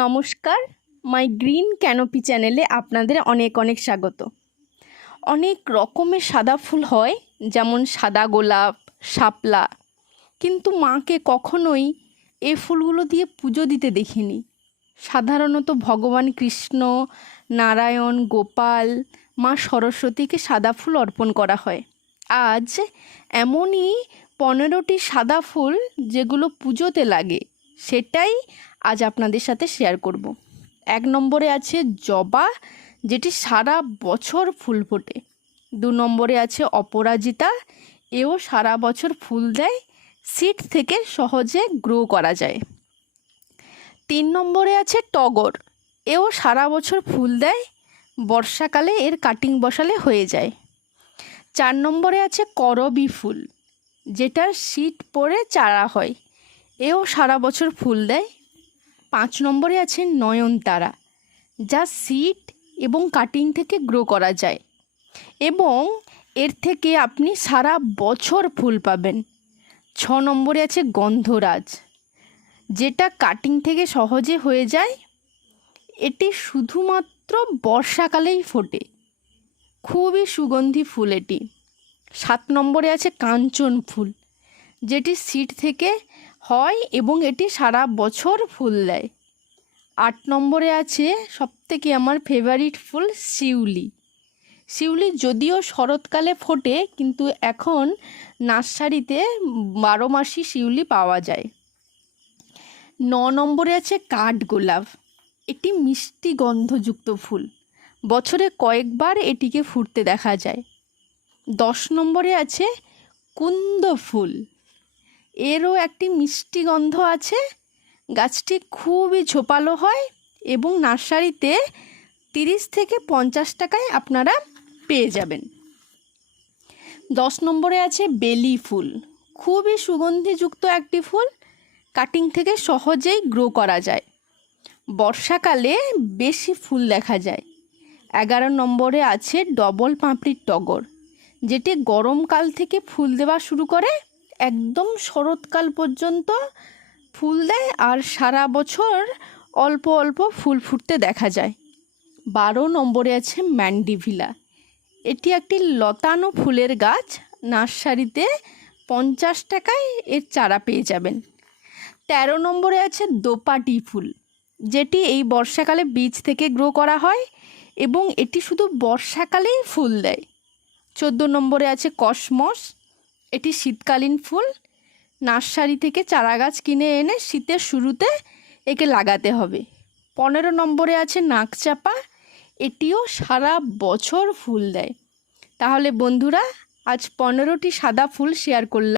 নমস্কার, মাই green canopy চ্যানেলে আপনাদের অনেক অনেক স্বাগত। অনেক রকমের সাদা ফুল হয়, যেমন সাদা গোলাপ, শাপলা, কিন্তু মাকে কখনোই এই ফুলগুলো দিয়ে পুজো দিতে দেখিনি। সাধারণত ভগবান কৃষ্ণ, নারায়ণ, গোপাল, মা সরস্বতীকে সাদা ফুল অর্পণ করা হয়। আজ এমনই 15টি সাদা ফুল যেগুলো পুজোতে লাগে, সেটাই আজ আপনাদের সাথে শেয়ার করব। 1 নম্বরে আছে জবা, যেটি সারা বছর ফুল ফোটে। 2 নম্বরে আছে অপরাজিতা, এও সারা বছর ফুল দেয়, সিড থেকে সহজে গ্রো করা যায়। 3 নম্বরে আছে টগর, এও সারা বছর ফুল দেয়, বর্ষাকালে এর কাটিং বসালে হয়ে যায়। 4 নম্বরে আছে করবী ফুল, যেটার সিড পড়ে চারা হয়, এও সারা বছর ফুল দেয়। 5 নম্বরে আছে নয়নতারা, যা সিড এবং কাটিং থেকে গ্রো করা যায় এবং এর থেকে আপনি সারা বছর ফুল পাবেন। 6 নম্বরে আছে গন্ধরাজ, যেটা কাটিং থেকে সহজে হয়ে যায়, এটি শুধুমাত্র বর্ষাকালেই ফোটে, খুবই সুগন্ধি ফুল এটি। 7 নম্বরে আছে কাঞ্চন ফুল, যেটি সিড থেকে হয় এবং এটি সারা বছর ফুল দেয়। 8 নম্বরে আছে সবথেকে আমার ফেভারিট ফুল শিউলি। শিউলি যদিও শরৎকালে ফোটে, কিন্তু এখন নার্সারিতে 12 মাসই শিউলি পাওয়া যায়। 9 নম্বরে আছে কাঠগোলাপ, এটি মিষ্টি গন্ধযুক্ত ফুল, বছরে কয়েকবার এটিকে ফুটতে দেখা যায়। 10 নম্বরে আছে কুন্দ ফুল, এরও একটি মিষ্টি গন্ধ আছে, গাছটি খুবই ঝোপালো হয় এবং নার্সারিতে 30 থেকে 50 টাকায় আপনারা পেয়ে যাবেন। 10 নম্বরে আছে বেলি ফুল, খুবই সুগন্ধিযুক্ত একটি ফুল, কাটিং থেকে সহজেই গ্রো করা যায়, বর্ষাকালে বেশি ফুল দেখা যায়। 11 নম্বরে আছে ডবল পাপড়ির টগর, যেটি গরমকাল থেকে ফুল দেওয়া শুরু করে, একদম শরৎকাল পর্যন্ত ফুল দেয় আর সারা বছর অল্প অল্প ফুল ফুটতে দেখা যায়। 12 নম্বরে আছে ম্যান্ডিভিলা, এটি একটি লতানো ফুলের গাছ, নার্সারিতে 50 টাকায় এর চারা পেয়ে যাবেন। 13 নম্বরে আছে দোপাটি ফুল, যেটি এই বর্ষাকালে বীজ থেকে গ্রো করা হয় এবং এটি শুধু বর্ষাকালেই ফুল দেয়। 14 নম্বরে আছে কসমস, এটি শীতকালীন ফুল, নার্সারি থেকে চারা গাছ কিনে এনে শীতের শুরুতে একে লাগাতে হবে। 15 নম্বরে আছে নাকচাপা, এটিও সারা বছর ফুল দেয়। তাহলে বন্ধুরা, আজ 15টি সাদা ফুল শেয়ার করলাম।